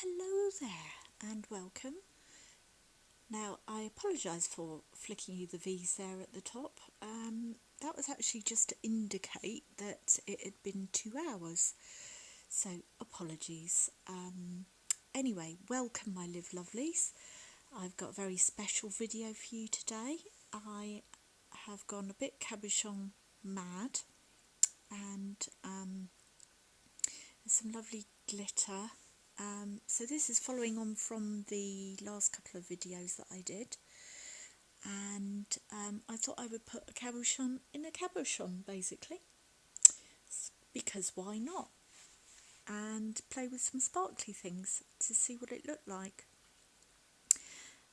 hello there and welcome. Now I apologise for flicking you the V's there at the top. That was actually just to indicate that it had been 2 hours, so apologies. Anyway, welcome my lovelies. I've got a very special video for you today. I have gone a bit cabouchon mad and there's some lovely glitter. So this is following on from the last couple of videos that I did, and I thought I would put a cabouchon in a cabouchon basically, because why not, and play with some sparkly things to see what it looked like.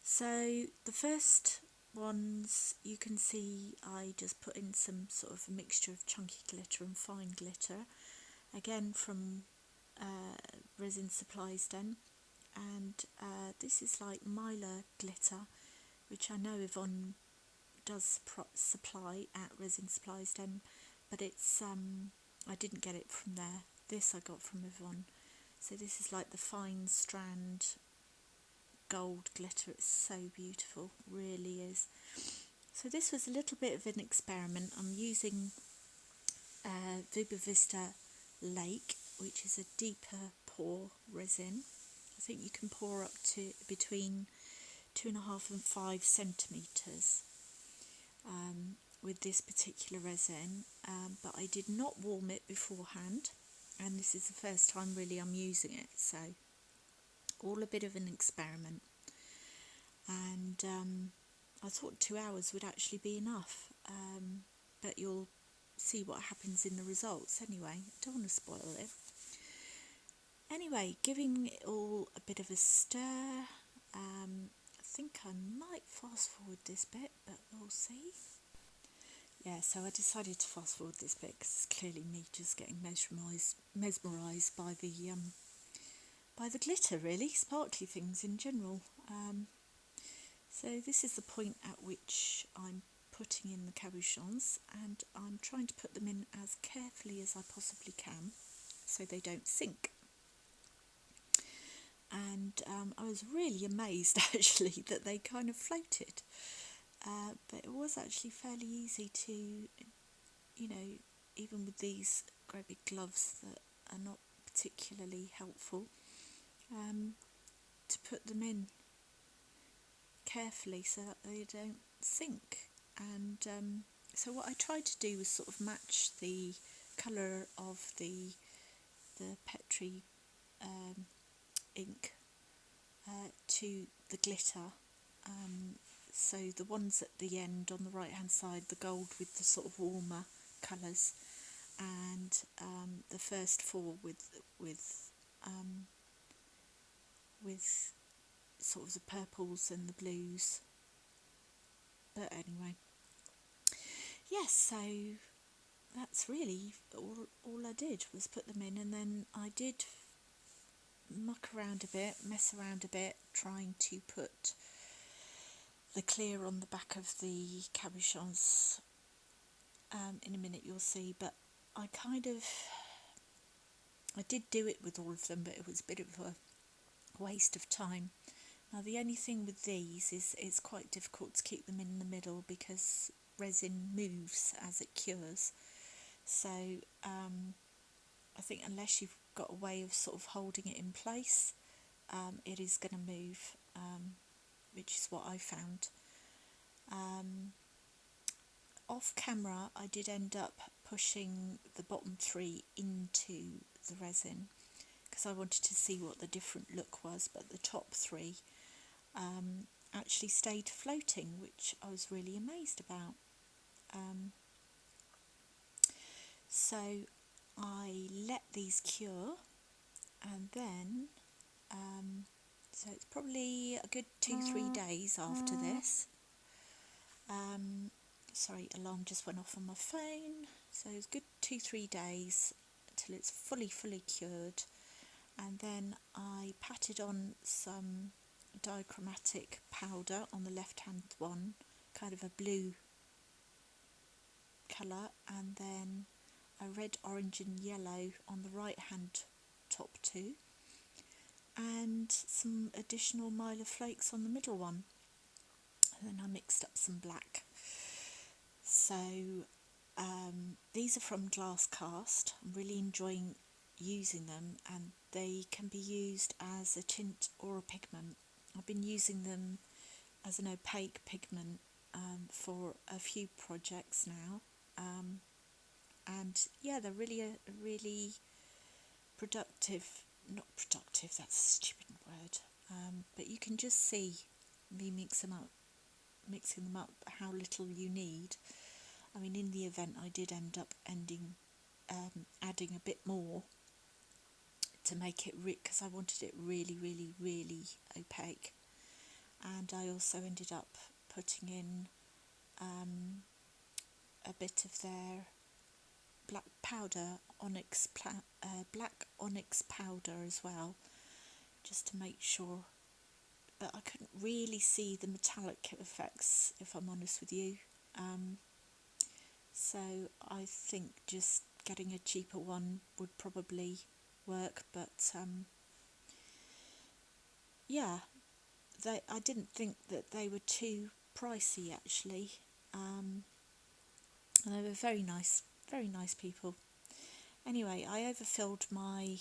So the first ones you can see I just put in some sort of a mixture of chunky glitter and fine glitter, again from Resin Supplies Den, and this is like Mylar glitter, which I know Yvonne does supply at Resin Supplies Den, but it's I didn't get it from there. This I got from Yvonne. So this is like the fine strand gold glitter. It's so beautiful, really is. So this was a little bit of an experiment. I'm using Vuba Vista Lake, which is a deeper pour resin. I think you can pour up to between 2.5 and 5 centimetres with this particular resin, but I did not warm it beforehand, and this is the first time really I'm using it, so all a bit of an experiment. And I thought 2 hours would actually be enough, but you'll see what happens in the results anyway. I don't want to spoil it. Anyway, giving it all a bit of a stir. I think I might fast forward this bit, but we'll see. Yeah, so I decided to fast forward this bit because it's clearly me just getting mesmerised by the glitter, really, sparkly things in general. So this is the point at which I'm putting in the cabochons, and I'm trying to put them in as carefully as I possibly can so they don't sink. And I was really amazed actually that they kind of floated, but it was actually fairly easy to, you know, even with these great big gloves that are not particularly helpful, to put them in carefully so that they don't sink. And so what I tried to do was sort of match the colour of the petri ink to the glitter. So the ones at the end on the right hand side, the gold with the sort of warmer colours, and the first four with sort of the purples and the blues. But anyway, yes, so that's really all I did was put them in, and then I did muck around a bit, mess around a bit, trying to put the clear on the back of the cabochons. In a minute you'll see, but I did do it with all of them, but it was a bit of a waste of time. Now the only thing with these is it's quite difficult to keep them in the middle because resin moves as it cures. So I think unless you've got a way of sort of holding it in place, it is going to move, which is what I found. Off camera I did end up pushing the bottom 3 into the resin because I wanted to see what the different look was, but the top 3 actually stayed floating, which I was really amazed about. So I let these cure, and then so it's probably a good 2-3 days after this. Sorry, alarm just went off on my phone. So it's good 2-3 days till it's fully cured, and then I patted on some dichromatic powder on the left hand one, kind of a blue colour, and then a red, orange and yellow on the right hand top 2, and and some additional Mylar flakes on the middle one. And then I mixed up some black. So these are from Glass Cast. I'm really enjoying using them, and they can be used as a tint or a pigment. I've been using them as an opaque pigment for a few projects now, and yeah, they're really productive. Not productive, that's a stupid word, but you can just see me mixing them up how little you need. I mean, in the event I did end up adding a bit more to make it because I wanted it really opaque. And I also ended up putting in a bit of their black powder, black onyx powder as well, just to make sure. But I couldn't really see the metallic effects, if I'm honest with you. So I think just getting a cheaper one would probably work. But yeah, I didn't think that they were too pricey actually, and they were very nice people. Anyway, I overfilled my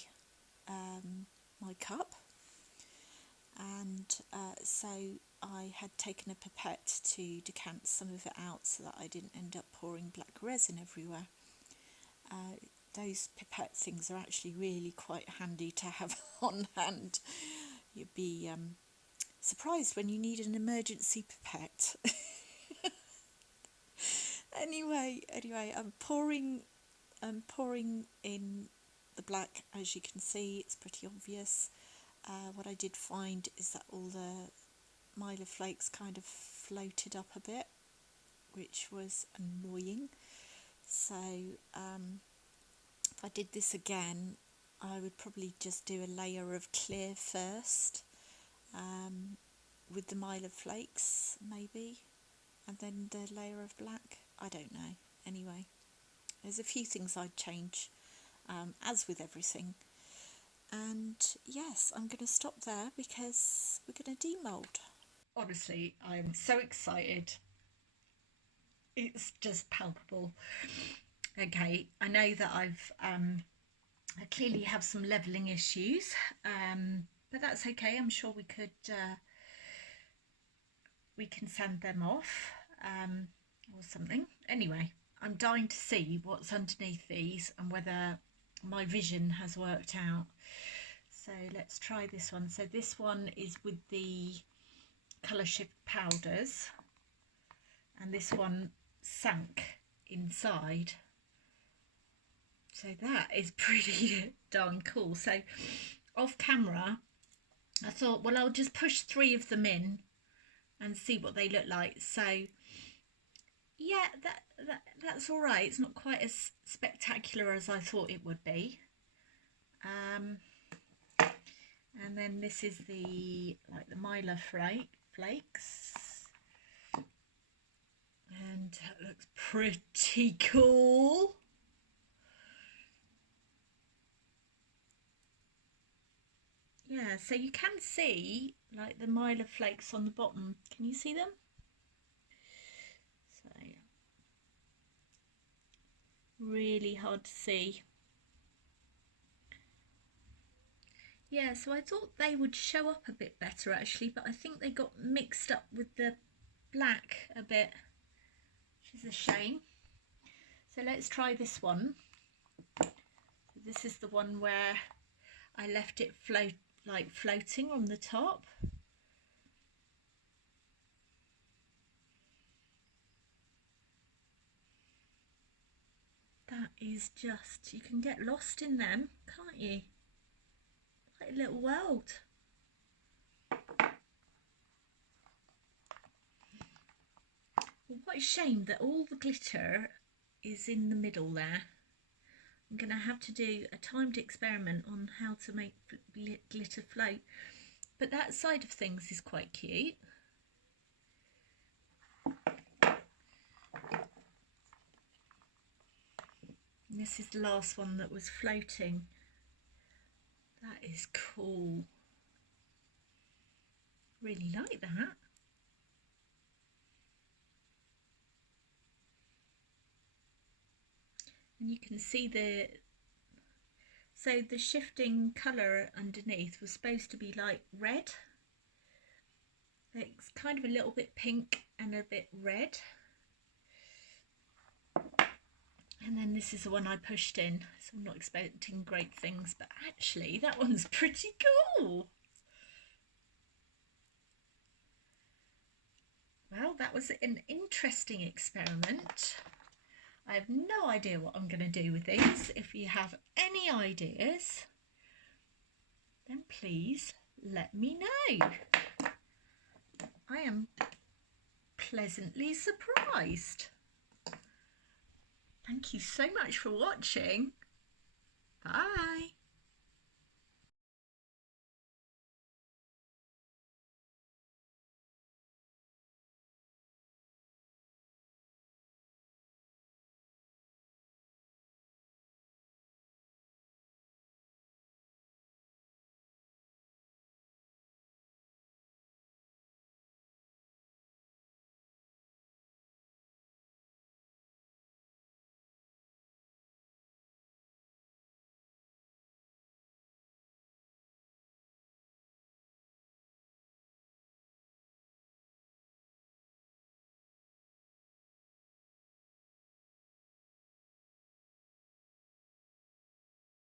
my cup, and so I had taken a pipette to decant some of it out so that I didn't end up pouring black resin everywhere. Those pipette things are actually really quite handy to have on hand. You'd be surprised when you need an emergency pipette. Anyway, I'm pouring in the black. As you can see, it's pretty obvious. What I did find is that all the Mylar flakes kind of floated up a bit, which was annoying. So if I did this again, I would probably just do a layer of clear first, with the Mylar flakes maybe, and then the layer of black. I don't know. Anyway, there's a few things I'd change, as with everything. And yes, I'm going to stop there because we're going to demold. Honestly, I'm so excited. It's just palpable. Okay, I know that I clearly have some levelling issues, but that's okay. I'm sure we can sand them off, or something. Anyway, I'm dying to see what's underneath these and whether my vision has worked out. So let's try this one. So this one is with the colour shift powders, and this one sank inside. So that is pretty darn cool. So off camera, I thought, well, I'll just push 3 of them in and see what they look like. So yeah, that's all right. It's not quite as spectacular as I thought it would be. And then this is the Mylar flakes, and that looks pretty cool. Yeah, so you can see like the Mylar flakes on the bottom. Can you see them? So really hard to see. Yeah, so I thought they would show up a bit better actually, but I think they got mixed up with the black a bit, which is a shame. So let's try this one. This is the one where I left it floating on the top. That is just, you can get lost in them, can't you? Like a little world. Well, what a shame that all the glitter is in the middle there. I'm going to have to do a timed experiment on how to make glitter float. But that side of things is quite cute. And this is the last one that was floating. That is cool. Really like that. And you can see the shifting colour underneath was supposed to be like red. It's kind of a little bit pink and a bit red. And then this is the one I pushed in, so I'm not expecting great things, but actually that one's pretty cool. Well, that was an interesting experiment. I have no idea what I'm going to do with these. If you have any ideas, then please let me know. I am pleasantly surprised. Thank you so much for watching. Bye.